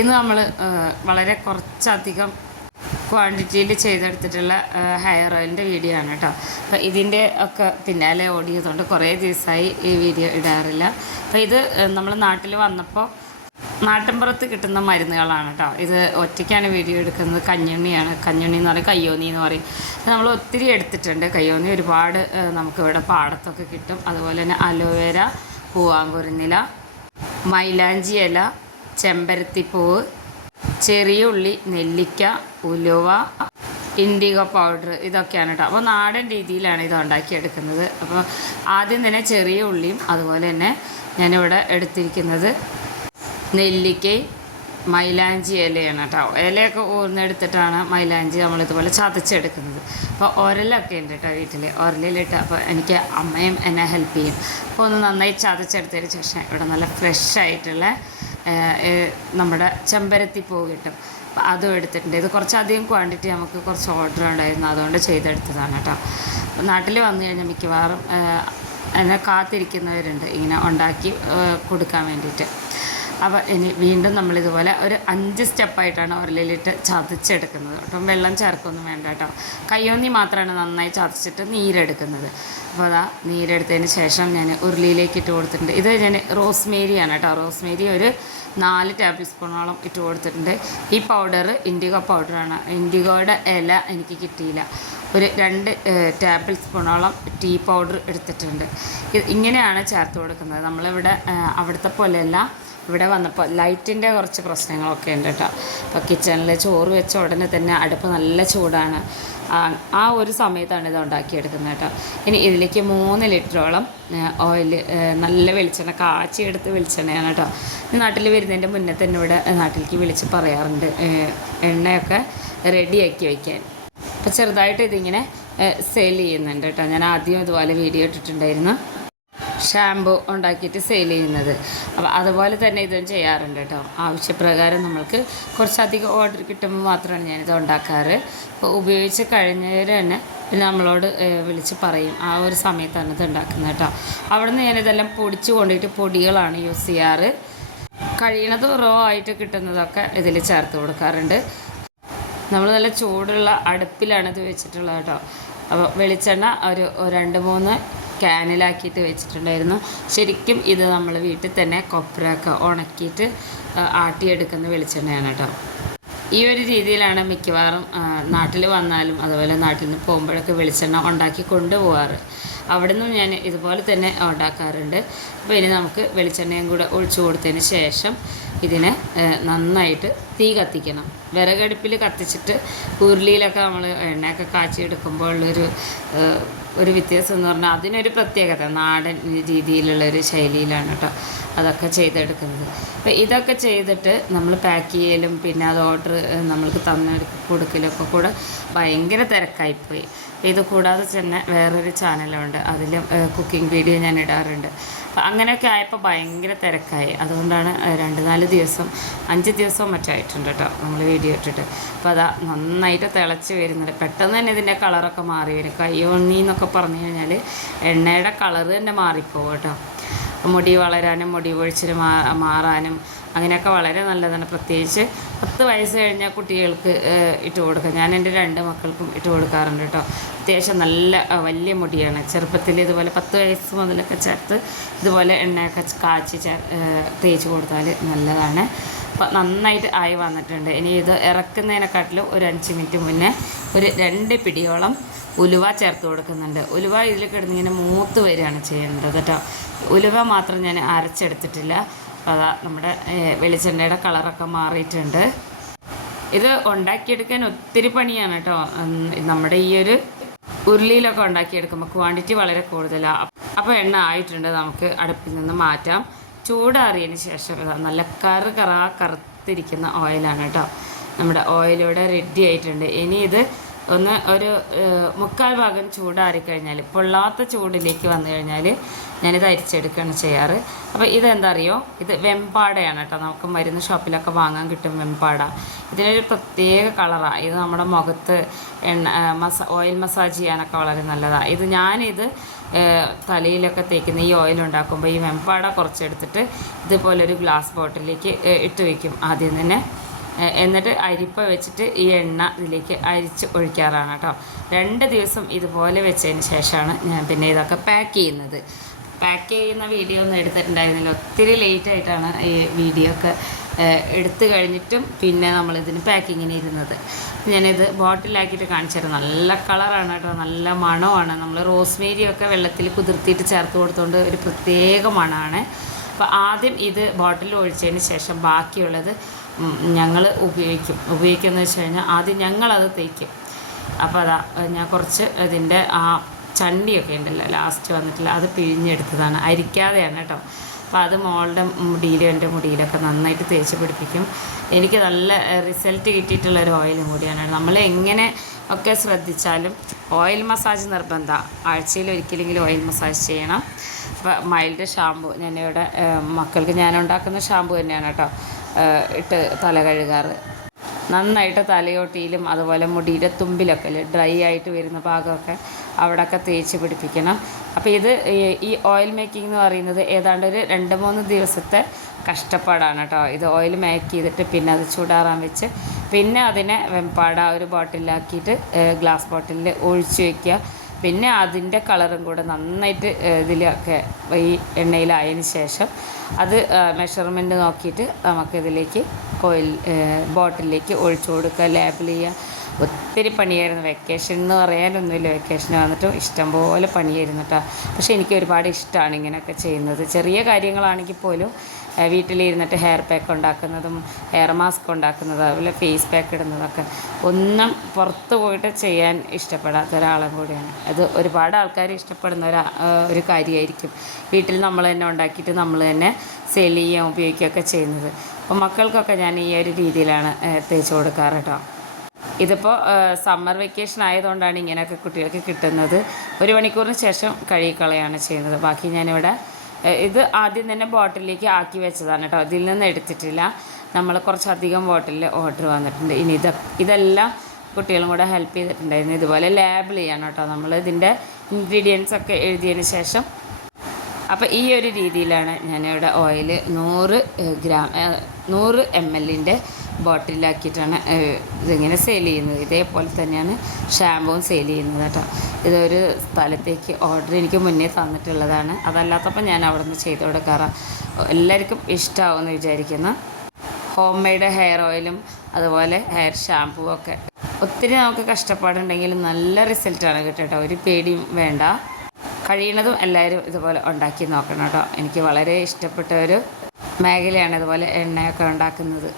ഇന്ന് നമ്മൾ വളരെ കുറച്ചധികം ക്വാണ്ടിറ്റിയിൽ ചെയ്തെടുത്തിട്ടുള്ള ഹെയർ ഓയിലിൻ്റെ വീഡിയോ ആണ് കേട്ടോ. അപ്പോൾ ഇതിൻ്റെ ഒക്കെ പിന്നാലെ ഓടിയതുകൊണ്ട് കുറേ ദിവസമായി ഈ വീഡിയോ ഇടാറില്ല. അപ്പോൾ ഇത് നമ്മൾ നാട്ടിൽ വന്നപ്പോൾ നാട്ടിൻപുറത്ത് കിട്ടുന്ന മരുന്നുകളാണ് കേട്ടോ. ഇത് ഒറ്റയ്ക്കാണ് വീഡിയോ എടുക്കുന്നത്. കഞ്ഞുണ്ണിയാണ്. കഞ്ഞുണ്ണി എന്ന് പറയും, കയ്യോന്നി എന്ന് പറയും. നമ്മൾ ഒത്തിരി എടുത്തിട്ടുണ്ട്. കയ്യോന്നി ഒരുപാട് നമുക്കിവിടെ പാടത്തൊക്കെ കിട്ടും. അതുപോലെ തന്നെ അലോവേര, പൂവാങ്കുരുന്നില, മൈലാഞ്ചി ഇല, ചെമ്പരത്തിപ്പൂവ്, ചെറിയ ഉള്ളി, നെല്ലിക്ക, ഉലുവ, ഇൻഡിഗോ പൗഡർ, ഇതൊക്കെയാണ് കേട്ടോ. അപ്പോൾ നാടൻ രീതിയിലാണ് ഇത് ഉണ്ടാക്കിയെടുക്കുന്നത്. അപ്പോൾ ആദ്യം തന്നെ ചെറിയ ഉള്ളിയും അതുപോലെ തന്നെ ഞാനിവിടെ എടുത്തിരിക്കുന്നത് നെല്ലിക്കയും മൈലാഞ്ചി ഇലയാണ് കേട്ടോ. ഇലയൊക്കെ ഊർന്നെടുത്തിട്ടാണ് മൈലാഞ്ചി നമ്മളിതുപോലെ ചതച്ചെടുക്കുന്നത്. അപ്പോൾ ഒരലൊക്കെ ഉണ്ട് കേട്ടോ വീട്ടിൽ. ഒരലിലിട്ട് അപ്പോൾ എനിക്ക് അമ്മയും എന്നെ ഹെൽപ്പ് ചെയ്യും. അപ്പോൾ ഒന്ന് നന്നായി ചതച്ചെടുത്തതിന് ശേഷം ഇവിടെ നല്ല ഫ്രഷ് ആയിട്ടുള്ള നമ്മുടെ ചെമ്പരത്തിപ്പൂ കിട്ടും. അപ്പോൾ അതും എടുത്തിട്ടുണ്ട്. ഇത് കുറച്ചധികം ക്വാണ്ടിറ്റി നമുക്ക് കുറച്ച് ഓർഡർ ഉണ്ടായിരുന്നു, അതുകൊണ്ട് ചെയ്തെടുത്തതാണ് കേട്ടോ. നാട്ടിൽ വന്നു കഴിഞ്ഞാൽ മിക്കവാറും എന്നെ കാത്തിരിക്കുന്നവരുണ്ട് ഇങ്ങനെ ഉണ്ടാക്കി കൊടുക്കാൻ വേണ്ടിയിട്ട്. അപ്പോൾ ഇനി വീണ്ടും നമ്മളിതുപോലെ ഒരു 5 സ്റ്റെപ്പായിട്ടാണ് ഉരലിലിട്ട് ചതച്ചെടുക്കുന്നത്. അപ്പം വെള്ളം ചേർക്കൊന്നും വേണ്ട കേട്ടോ. കയ്യോന്നി മാത്രമാണ് നന്നായി ചതച്ചിട്ട് നീരെടുക്കുന്നത്. അപ്പോൾ അതാ നീരെടുത്തതിന് ശേഷം ഞാൻ ഉരുളിയിലേക്ക് ഇട്ട് കൊടുത്തിട്ടുണ്ട്. ഇത് ഞാൻ റോസ്മേരിയാണ് കേട്ടോ. റോസ്മേരി ഒരു 4 ടേബിൾ സ്പൂണോളം ഇട്ട് കൊടുത്തിട്ടുണ്ട്. ഈ പൗഡർ ഇൻഡിഗോ പൗഡറാണ്. ഇൻഡിഗോയുടെ ഇല എനിക്ക് കിട്ടിയില്ല. ഒരു 2 ടേബിൾ സ്പൂണോളം ടീ പൗഡർ എടുത്തിട്ടുണ്ട്. ഇങ്ങനെയാണ് ചേർത്ത് കൊടുക്കുന്നത്. നമ്മളിവിടെ അവിടുത്തെ പോലെയല്ല. ഇവിടെ വന്നപ്പോൾ ലൈറ്റിൻ്റെ കുറച്ച് പ്രശ്നങ്ങളൊക്കെ ഉണ്ട് കേട്ടോ. അപ്പോൾ കിച്ചണിൽ ചോറ് വെച്ച ഉടനെ തന്നെ അടുപ്പ് നല്ല ചൂടാണ്. ആ ഒരു സമയത്താണ് ഇത് ഉണ്ടാക്കിയെടുക്കുന്നത് കേട്ടോ. ഇനി ഇതിലേക്ക് 3 ലിറ്ററോളം ഓയിൽ, നല്ല വെളിച്ചെണ്ണ, കാച്ചിയെടുത്ത് വെളിച്ചെണ്ണയാണ് കേട്ടോ. നാട്ടിൽ വരുന്നതിൻ്റെ മുന്നേ തന്നെ ഇവിടെ നാട്ടിലേക്ക് വിളിച്ച് പറയാറുണ്ട് എണ്ണയൊക്കെ റെഡിയാക്കി വയ്ക്കാൻ. അപ്പോൾ ചെറുതായിട്ട് ഇതിങ്ങനെ സെയിൽ ചെയ്യുന്നുണ്ട് കേട്ടോ. ഞാൻ ആദ്യം ഇതുപോലെ വീഡിയോ ഇട്ടിട്ടുണ്ടായിരുന്നു, ഷാമ്പു ഉണ്ടാക്കിയിട്ട് സെയിൽ ചെയ്യുന്നത്. അപ്പോൾ അതുപോലെ തന്നെ ഇതും ചെയ്യാറുണ്ട് കേട്ടോ. ആവശ്യപ്രകാരം നമ്മൾക്ക് കുറച്ചധികം ഓർഡർ കിട്ടുമ്പോൾ മാത്രമാണ് ഞാനിത് ഉണ്ടാക്കാറ്. അപ്പോൾ ഉപയോഗിച്ച് കഴിഞ്ഞവർ തന്നെ നമ്മളോട് വിളിച്ച് പറയും. ആ ഒരു സമയത്താണ് ഇത് ഉണ്ടാക്കുന്നത് കേട്ടോ. അവിടെ നിന്ന് ഞാനിതെല്ലാം പൊടിച്ച് കൊണ്ടിട്ട് പൊടികളാണ് യൂസ് ചെയ്യാറ്. കഴിയണത് റോ ആയിട്ട് കിട്ടുന്നതൊക്കെ ഇതിൽ ചേർത്ത് കൊടുക്കാറുണ്ട്. നമ്മൾ നല്ല ചൂടുള്ള അടുപ്പിലാണ് ഇത് വെച്ചിട്ടുള്ളത് കേട്ടോ. അപ്പോൾ വെളിച്ചെണ്ണ ഒരു 2-3 ക്യാനിലാക്കിയിട്ട് വെച്ചിട്ടുണ്ടായിരുന്നു. ശരിക്കും ഇത് നമ്മൾ വീട്ടിൽ തന്നെ കൊപ്രയൊക്കെ ഉണക്കിയിട്ട് ആട്ടിയെടുക്കുന്ന വെളിച്ചെണ്ണയാണ് കേട്ടോ. ഈ ഒരു രീതിയിലാണ് മിക്കവാറും നാട്ടിൽ വന്നാലും അതുപോലെ നാട്ടിൽ നിന്ന് പോകുമ്പോഴൊക്കെ വെളിച്ചെണ്ണ ഉണ്ടാക്കി കൊണ്ടുപോകാറ്. അവിടെ നിന്നും ഞാൻ ഇതുപോലെ തന്നെ ഉണ്ടാക്കാറുണ്ട്. അപ്പോൾ ഇനി നമുക്ക് വെളിച്ചെണ്ണയും കൂടെ ഒഴിച്ചു കൊടുത്തതിന് ശേഷം ഇതിനെ നന്നായിട്ട് തീ കത്തിക്കണം. വിറകടുപ്പിൽ കത്തിച്ചിട്ട് ഉരുളിയിലൊക്കെ നമ്മൾ എണ്ണയൊക്കെ കാച്ചി എടുക്കുമ്പോൾ ഒരു വ്യത്യാസം എന്ന് പറഞ്ഞാൽ അതിനൊരു പ്രത്യേകത, നാടൻ രീതിയിലുള്ളൊരു ശൈലിയിലാണ് കേട്ടോ അതൊക്കെ ചെയ്തെടുക്കുന്നത്. അപ്പോൾ ഇതൊക്കെ ചെയ്തിട്ട് നമ്മൾ പാക്ക് ചെയ്യലും പിന്നെ അത് ഓർഡർ നമ്മൾക്ക് കൊടുക്കലൊക്കെ കൂടെ ഭയങ്കര തിരക്കായിപ്പോയി. ഇത് കൂടാതെ തന്നെ വേറൊരു ചാനലുണ്ട്, അതിലും കുക്കിംഗ് വീഡിയോ ഞാൻ ഇടാറുണ്ട്. അപ്പോൾ അങ്ങനെയൊക്കെ ആയപ്പോൾ ഭയങ്കര തിരക്കായി. അതുകൊണ്ടാണ് 2-4 ദിവസം 5 ദിവസവും മറ്റായിട്ടുണ്ട് കേട്ടോ നമ്മൾ വീഡിയോ ഇട്ടിട്ട്. അപ്പോൾ അതാ നന്നായിട്ട് തിളച്ച് വരുന്നുണ്ട്. പെട്ടെന്ന് തന്നെ ഇതിൻ്റെ കളറൊക്കെ മാറി വരും. കയ്യോന്നി എന്നൊക്കെ പറഞ്ഞു കഴിഞ്ഞാൽ എണ്ണയുടെ കളറ് തന്നെ മാറിപ്പോകും കേട്ടോ. മുടി വളരാനും മുടി പൊഴിച്ചിൽ മാറാനും അങ്ങനെയൊക്കെ വളരെ നല്ലതാണ്. പ്രത്യേകിച്ച് 10 വയസ്സ് കഴിഞ്ഞാൽ കുട്ടികൾക്ക് ഇട്ട് കൊടുക്കുക. ഞാൻ എൻ്റെ 2 മക്കൾക്കും ഇട്ട് കൊടുക്കാറുണ്ട് കേട്ടോ. അത്യാവശ്യം നല്ല വലിയ മുടിയാണ്. ചെറുപ്പത്തിൽ ഇതുപോലെ 10 വയസ്സ് മുതലൊക്കെ ചേർത്ത് ഇതുപോലെ എണ്ണയൊക്കെ കാച്ചി തേച്ച് കൊടുത്താൽ നല്ലതാണ്. അപ്പോൾ നന്നായിട്ട് ആയി വന്നിട്ടുണ്ട്. ഇനി ഇത് ഇറക്കുന്നതിനെക്കാട്ടിലും ഒരു 5 മിനിറ്റ് മുന്നേ ഒരു 2 പിടിയോളം ഉലുവ ചേർത്ത് കൊടുക്കുന്നുണ്ട്. ഉലുവ ഇതിൽ കിടന്നിങ്ങനെ മൂത്ത് വരികയാണ് ചെയ്യേണ്ടത് കേട്ടോ. ഉലുവ മാത്രം ഞാൻ അരച്ചെടുത്തിട്ടില്ല. അതാ നമ്മുടെ വെളിച്ചെണ്ണയുടെ കളറൊക്കെ മാറിയിട്ടുണ്ട്. ഇത് ഉണ്ടാക്കിയെടുക്കാൻ ഒത്തിരി പണിയാണ് കേട്ടോ. നമ്മുടെ ഈ ഒരു ഉരുളിയിലൊക്കെ ഉണ്ടാക്കിയെടുക്കുമ്പോൾ ക്വാണ്ടിറ്റി വളരെ കൂടുതലാണ്. അപ്പോൾ എണ്ണ ആയിട്ടുണ്ട്, നമുക്ക് അടുപ്പിൽ നിന്ന് മാറ്റാം. ചൂടാറിയതിന് ശേഷം നല്ല കറുത്തിരിക്കുന്ന ഓയിലാണ് കേട്ടോ. നമ്മുടെ ഓയിലിവിടെ റെഡി ആയിട്ടുണ്ട്. ഇനി ഇത് ഒന്ന് ഒരു മുക്കാൽ ഭാഗം ചൂടാറിക്കഴിഞ്ഞാൽ പൊള്ളാത്ത ചൂടിലേക്ക് വന്നു കഴിഞ്ഞാൽ ഞാനിത് അരിച്ചെടുക്കുകയാണ് ചെയ്യാറ്. അപ്പോൾ ഇതെന്താ അറിയോ, ഇത് വെമ്പാടയാണ് കേട്ടോ. നമുക്ക് മരുന്ന് ഷോപ്പിലൊക്കെ വാങ്ങാൻ കിട്ടും വെമ്പാട. ഇതിനൊരു പ്രത്യേക കളറാണ്. ഇത് നമ്മുടെ മുഖത്ത് ഓയിൽ മസാജ് ചെയ്യാനൊക്കെ വളരെ നല്ലതാണ്. ഞാനിത് തലയിലൊക്കെ തേക്കുന്ന ഈ ഓയിൽ ഉണ്ടാക്കുമ്പോൾ ഈ വെമ്പാട കുറച്ചെടുത്തിട്ട് ഇതുപോലൊരു ഗ്ലാസ് ബോട്ടിലേക്ക് ഇട്ട് വയ്ക്കും ആദ്യം തന്നെ. എന്നിട്ട് അരിപ്പ വെച്ചിട്ട് ഈ എണ്ണ ഇതിലേക്ക് അരിച്ച് ഒഴിക്കാറാണ് കേട്ടോ. 2 ദിവസം ഇതുപോലെ വെച്ചതിന് ശേഷമാണ് ഞാൻ പിന്നെ ഇതൊക്കെ പാക്ക് ചെയ്യുന്നത്. പാക്ക് ചെയ്യുന്ന വീഡിയോ ഒന്നും എടുത്തിട്ടുണ്ടായിരുന്നില്ല. ഒത്തിരി ലേറ്റായിട്ടാണ് ഈ വീഡിയോ ഒക്കെ എടുത്തു കഴിഞ്ഞിട്ടും പിന്നെ നമ്മളിതിന് പാക്കിങ്ങിന് ഇരുന്നത്. ഞാനിത് ബോട്ടിലാക്കിയിട്ട് കാണിച്ചു തരാം. നല്ല കളറാണ് കേട്ടോ, നല്ല മണമാണ്. നമ്മൾ റോസ്മേരിയൊക്കെ വെള്ളത്തിൽ കുതിർത്തിയിട്ട് ചേർത്ത് കൊടുത്തുകൊണ്ട് ഒരു പ്രത്യേക മണമാണ്. അപ്പോൾ ആദ്യം ഇത് ബോട്ടിൽ ഒഴിച്ചതിന് ശേഷം ബാക്കിയുള്ളത് ഞങ്ങൾ ഉപയോഗിക്കുമെന്ന് വെച്ച് കഴിഞ്ഞാൽ ആദ്യം ഞങ്ങളത് തേക്കും. അപ്പോൾ അതാ ഞാൻ കുറച്ച് ഇതിൻ്റെ ആ ചണ്ടിയൊക്കെ ഉണ്ടല്ലോ ലാസ്റ്റ് വന്നിട്ടില്ല, അത് പിഴിഞ്ഞെടുത്തതാണ്, അരിക്കാതെയാണ് കേട്ടോ. അപ്പോൾ അത് മോളുടെ മുടിയിലും എൻ്റെ മുടിയിലൊക്കെ നന്നായിട്ട് തേച്ച് പിടിപ്പിക്കും. എനിക്ക് നല്ല റിസൾട്ട് കിട്ടിയിട്ടുള്ളൊരു ഓയിലും കൂടിയാണ്. നമ്മൾ എങ്ങനെ ഒക്കെ ശ്രദ്ധിച്ചാലും ഓയിൽ മസാജ് നിർബന്ധമാണ്. ആഴ്ചയിൽ ഒരിക്കലെങ്കിലും ഓയിൽ മസാജ് ചെയ്യണം. അപ്പോൾ മൈൽഡ് ഷാമ്പു ഞാനിവിടെ മക്കൾക്ക് ഞാനുണ്ടാക്കുന്ന ഷാമ്പു തന്നെയാണ് കേട്ടോ ഇട്ട് തല കഴുകാറ്. നന്നായിട്ട് തലയോട്ടിയിലും അതുപോലെ മുടിയുടെ തുമ്പിലൊക്കെ ഡ്രൈ ആയിട്ട് വരുന്ന ഭാഗമൊക്കെ അവിടെയൊക്കെ തേച്ച് പിടിപ്പിക്കണം. അപ്പോൾ ഈ ഓയിൽ മേക്കിംഗ് എന്ന് പറയുന്നത് ഏതാണ്ട് ഒരു 2-3 ദിവസത്തെ കഷ്ടപ്പാടാണ് കേട്ടോ. ഇത് ഓയിൽ മേക്ക് ചെയ്തിട്ട് പിന്നെ അത് ചൂടാറാൻ വെച്ച് പിന്നെ അതിനെ വെമ്പാട ഒരു ബോട്ടിലാക്കിയിട്ട് ഗ്ലാസ് ബോട്ടിലിൽ ഒഴിച്ച് വയ്ക്കുക. പിന്നെ അതിൻ്റെ കളറും കൂടെ നന്നായിട്ട് ഇതിലൊക്കെ ഈ എണ്ണയിലായതിന് ശേഷം അത് മെഷർമെൻറ്റ് നോക്കിയിട്ട് നമുക്കിതിലേക്ക് ബോട്ടിലേക്ക് ഒഴിച്ചു കൊടുക്കുക, ലേബിൾ ചെയ്യുക. ഒത്തിരി പണിയായിരുന്നു. വെക്കേഷൻ എന്ന് പറയാനൊന്നുമില്ല, വെക്കേഷൻ വന്നിട്ടും ഇഷ്ടംപോലെ പണിയായിരുന്നു കേട്ടോ. പക്ഷേ എനിക്ക് ഒരുപാട് ഇഷ്ടമാണ് ഇങ്ങനെയൊക്കെ ചെയ്യുന്നത്. ചെറിയ കാര്യങ്ങളാണെങ്കിൽ പോലും വീട്ടിലിരുന്നിട്ട് ഹെയർ പാക്ക് ഉണ്ടാക്കുന്നതും ഹെയർ മാസ്ക് ഉണ്ടാക്കുന്നതും അതുപോലെ ഫേസ് പാക്ക് ഇടുന്നതൊക്കെ ഒന്നും പുറത്ത് പോയിട്ട് ചെയ്യാൻ ഇഷ്ടപ്പെടാത്ത ഒരാളും കൂടിയാണ്. അത് ഒരുപാട് ആൾക്കാർ ഇഷ്ടപ്പെടുന്ന ഒരു കാര്യമായിരിക്കും. വീട്ടിൽ നമ്മൾ തന്നെ ഉണ്ടാക്കിയിട്ട് നമ്മൾ തന്നെ സെയിൽ ചെയ്യുകയും ഉപയോഗിക്കുകയൊക്കെ ചെയ്യുന്നത്. അപ്പോൾ മക്കൾക്കൊക്കെ ഞാൻ ഈ ഒരു രീതിയിലാണ് തേച്ച് കൊടുക്കാറ് കേട്ടോ. ഇതിപ്പോൾ സമ്മർ വെക്കേഷൻ ആയതുകൊണ്ടാണ് ഇങ്ങനെയൊക്കെ കുട്ടികൾക്ക് കിട്ടുന്നത്. 1 മണിക്കൂറിന് ശേഷം കഴുകിക്കളയാണ് ചെയ്യുന്നത്. ബാക്കി ഞാനിവിടെ ഇത് ആദ്യം തന്നെ ബോട്ടിലേക്ക് ആക്കി വെച്ചതാണ് കേട്ടോ. ഇതിൽ നിന്ന് എടുത്തിട്ടില്ല. നമ്മൾ കുറച്ചധികം ബോട്ടിലിൽ ഓർഡർ വന്നിട്ടുണ്ട്. ഇനി ഇതെല്ലാം കുട്ടികളും കൂടെ ഹെൽപ്പ് ചെയ്തിട്ടുണ്ടായിരുന്നു. ഇതുപോലെ ലേബിൾ ചെയ്യണം കേട്ടോ നമ്മൾ ഇതിൻ്റെ ഇൻഗ്രീഡിയൻസ് ഒക്കെ എഴുതിയതിന് ശേഷം. അപ്പോൾ ഈ ഒരു രീതിയിലാണ് ഞാനിവിടെ ഓയിൽ 100 ml ബോട്ടിലാക്കിയിട്ടാണ് ഇതിങ്ങനെ സെയിൽ ചെയ്യുന്നത്. ഇതേപോലെ തന്നെയാണ് ഷാമ്പുവും സെയിൽ ചെയ്യുന്നത് കേട്ടോ. ഇതൊരു സ്ഥലത്തേക്ക് ഓർഡർ എനിക്ക് മുന്നേ തന്നിട്ടുള്ളതാണ്. അതല്ലാത്തപ്പോൾ ഞാൻ അവിടെ നിന്ന് ചെയ്ത് കൊടുക്കാറാണ്. എല്ലാവർക്കും ഇഷ്ടമാവുമെന്ന് വിചാരിക്കുന്നു. ഹോം മെയ്ഡ് ഹെയർ ഓയിലും അതുപോലെ ഹെയർ ഷാമ്പുവും ഒക്കെ ഒത്തിരി നമുക്ക് കഷ്ടപ്പാടുണ്ടെങ്കിലും നല്ല റിസൾട്ടാണ് കിട്ടുക. ഒരു പേടിയും വേണ്ട. കഴിയുന്നതും എല്ലാവരും ഇതുപോലെ ഉണ്ടാക്കി നോക്കണം കേട്ടോ. എനിക്ക് വളരെ ഇഷ്ടപ്പെട്ട ഒരു മേഖലയാണ് ഇതുപോലെ എണ്ണയൊക്കെ ഉണ്ടാക്കുന്നത്.